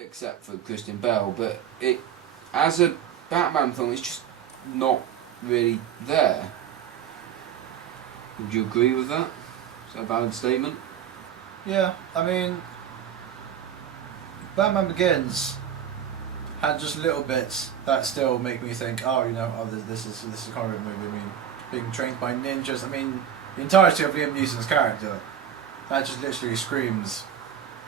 except for Christian Bale, but it, as a Batman film, it's just not really there. Would you agree with that? Is that a valid statement? Yeah, I mean, Batman Begins had just little bits that still make me think, this is a comic book movie. I mean, being trained by ninjas. I mean, the entirety of Liam Neeson's character, that just literally screams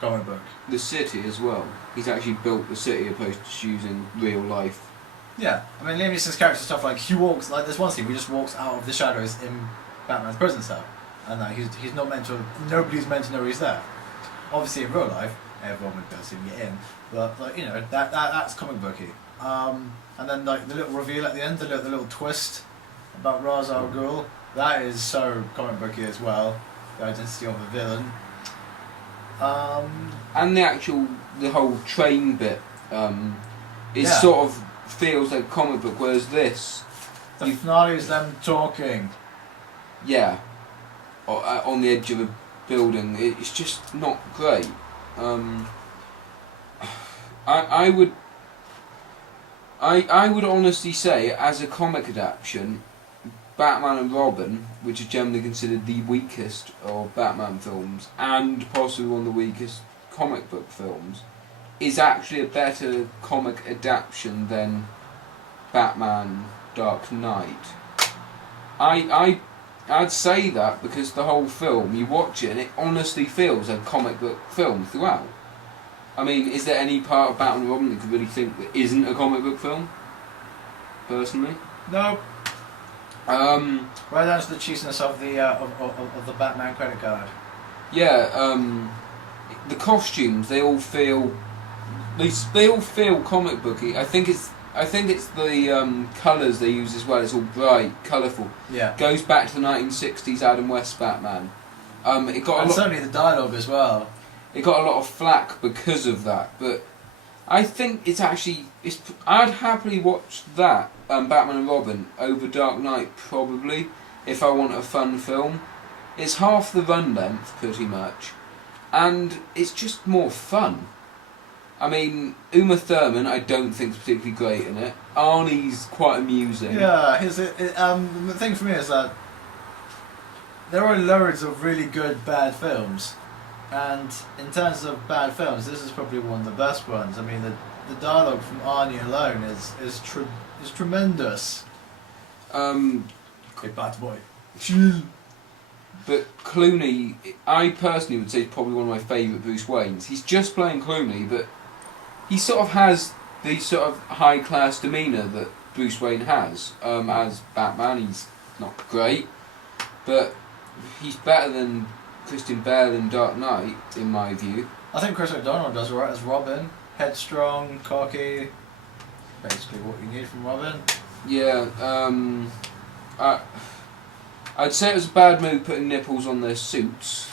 comic book. The city as well. He's actually built the city opposed to using real life. Yeah, I mean, Liam Neeson's character stuff like he walks like there's one scene where he just walks out of the shadows in Batman's prison cell, and he's not meant to. Nobody's meant to know he's there. Obviously, in real life, everyone would be able to get in, but that's comic booky. And then like the little reveal at the end, the little twist about Ra's al Ghul, that is so comic booky as well. The identity of the villain. And the whole train bit sort of feels like a comic book, whereas this... The finale is them talking. Yeah. On the edge of a building. It's just not great. I would honestly say, as a comic adaptation, Batman and Robin, which is generally considered the weakest of Batman films, and possibly one of the weakest comic book films, is actually a better comic adaptation than Batman Dark Knight. I'd say that because the whole film, you watch it and it honestly feels like a comic book film throughout. I mean, is there any part of Batman and Robin that you could really think that isn't a comic book film? Personally? No. Right down to the cheesiness of the Batman credit card. Yeah, the costumes, they all feel comic booky. I think it's the colours they use as well. It's all bright, colourful. Yeah. Goes back to the 1960s Adam West Batman. Certainly the dialogue as well. It got a lot of flack because of that, but I think I'd happily watch that, Batman and Robin, over Dark Knight, probably, if I want a fun film. It's half the run length, pretty much, and it's just more fun. I mean, Uma Thurman, I don't think is particularly great in it. Arnie's quite amusing. Yeah, the thing for me is that there are loads of really good bad films, and in terms of bad films, this is probably one of the best ones. I mean, the dialogue from Arnie alone is tremendous. Hey, bad boy. But Clooney, I personally would say, is probably one of my favourite Bruce Waynes. He's just playing Clooney, but he sort of has the sort of high-class demeanour that Bruce Wayne has. As Batman, he's not great, but he's better than Christian Bale in Dark Knight, in my view. I think Chris O'Donnell does alright as Robin. Headstrong, cocky, basically what you need from Robin. Yeah, I'd say it was a bad move putting nipples on their suits,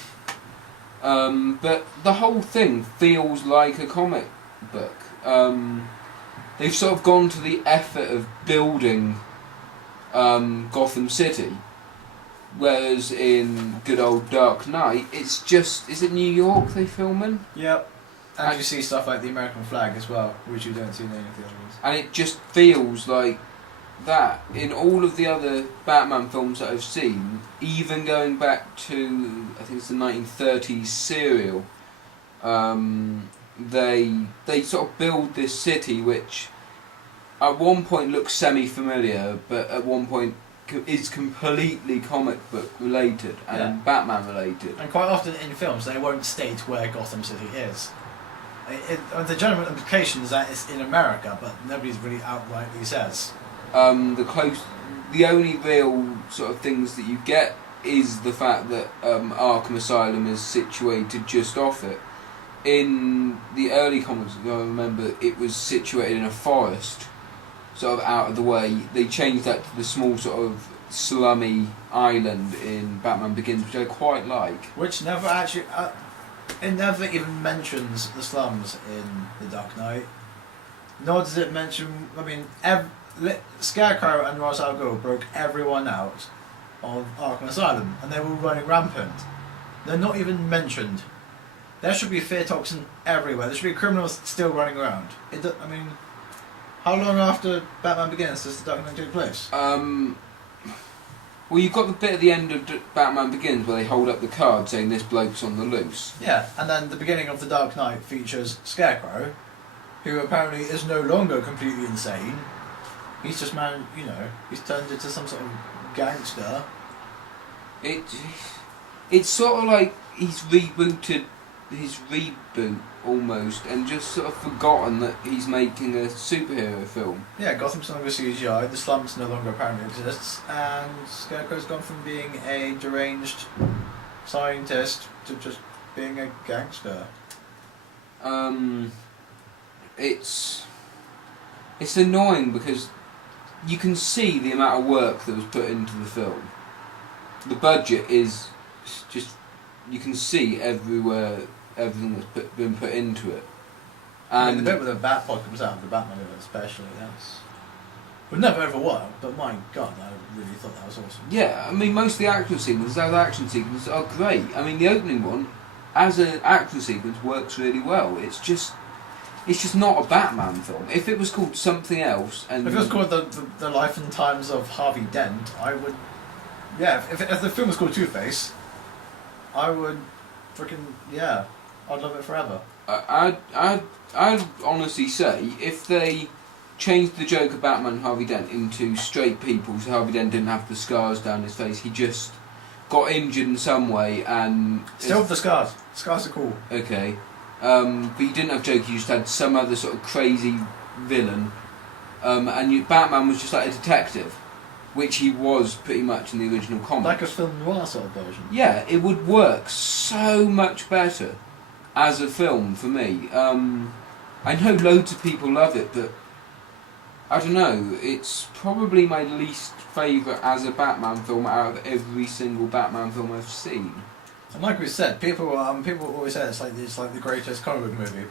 but the whole thing feels like a comic book. They've sort of gone to the effort of building Gotham City, whereas in good old Dark Knight, it's just... Is it New York they film in? Yep. And you see stuff like the American flag as well, which you don't see in any of the others. And it just feels like that. In all of the other Batman films that I've seen, even going back to, I think it's the 1930s serial, they sort of build this city which at one point looks semi-familiar, but at one point is completely comic book related and Batman related. And quite often in films they won't state where Gotham City is. The general implication is that it's in America, but nobody's really outrightly says. The only real sort of things that you get is the fact that Arkham Asylum is situated just off it. In the early comics, I remember it was situated in a forest, sort of out of the way. They changed that to the small sort of slummy island in Batman Begins, which I quite like. Which never actually... it never even mentions the slums in The Dark Knight. Nor does it mention... I mean, Scarecrow and Ra's al Ghul broke everyone out of Arkham Asylum, and they were running rampant. They're not even mentioned There should be fear toxin everywhere. There should be criminals still running around. I mean, how long after Batman Begins does the Dark Knight take place? Well, you've got the bit at the end of Batman Begins where they hold up the card saying this bloke's on the loose. Yeah, and then the beginning of the Dark Knight features Scarecrow, who apparently is no longer completely insane. He's just he's turned into some sort of gangster. It's sort of like he's rebooted his reboot almost, and just sort of forgotten that he's making a superhero film. Yeah, Gotham's no longer CGI, the slums no longer apparently exists, and Scarecrow's gone from being a deranged scientist to just being a gangster. It's annoying because you can see the amount of work that was put into the film. The budget is just, you can see everywhere everything that's been put into it. And the bit where the Bat pod comes out of the Batman especially, that's would never ever work, but my god, I really thought that was awesome. Yeah, I mean most of the action sequences, are great. I mean the opening one, as an action sequence, works really well. It's just not a Batman film. If it was called something else, and if it was called the Life and Times of Harvey Dent, I would. Yeah, if the film was called Two-Face, I would I'd love it forever. I'd honestly say if they changed the Joker, Batman, and Harvey Dent into straight people, so Harvey Dent didn't have the scars down his face, he just got injured in some way and still with the scars. Scars are cool. Okay. But you didn't have Joker, you just had some other sort of crazy villain. Batman was just like a detective, which he was pretty much in the original comic. Like a film noir sort of version. Yeah, it would work so much better as a film for me. I know loads of people love it, but I don't know, it's probably my least favourite as a Batman film out of every single Batman film I've seen. And like we said, people always say it's like the greatest comic book movie,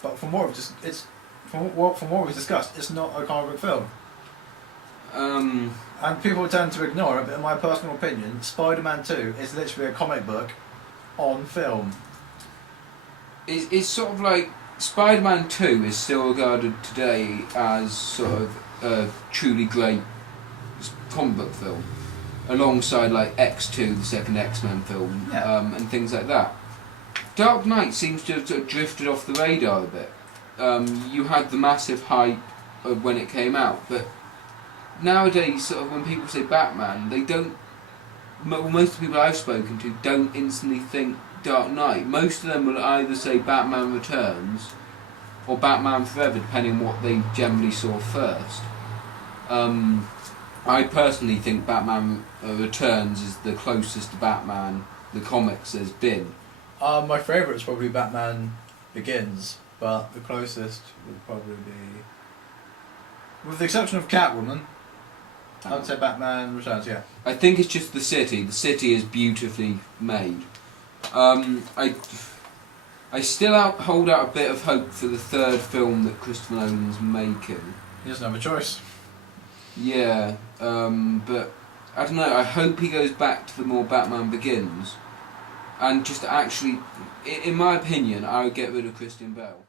but from what we've discussed, it's not a comic book film. And people tend to ignore it, but in my personal opinion, Spider-Man 2 is literally a comic book on film. It's sort of like Spider-Man 2 is still regarded today as sort of a truly great comic book film, alongside like X2, the second X-Men film, and things like that. Dark Knight seems to have sort of drifted off the radar a bit. You had the massive hype of when it came out, but nowadays, sort of when people say Batman, they don't. Most of the people I've spoken to don't instantly think Dark Knight. Most of them will either say Batman Returns or Batman Forever, depending on what they generally saw first. I personally think Batman Returns is the closest to Batman the comics has been. My favourite is probably Batman Begins, but the closest would probably be, with the exception of Catwoman, I would say Batman Returns, yeah. I think it's just the city. The city is beautifully made. I still hold out a bit of hope for the third film that Christopher Nolan's making. He doesn't have a choice. Yeah, but I don't know. I hope he goes back to the more Batman Begins, and just actually, in my opinion, I would get rid of Christian Bale.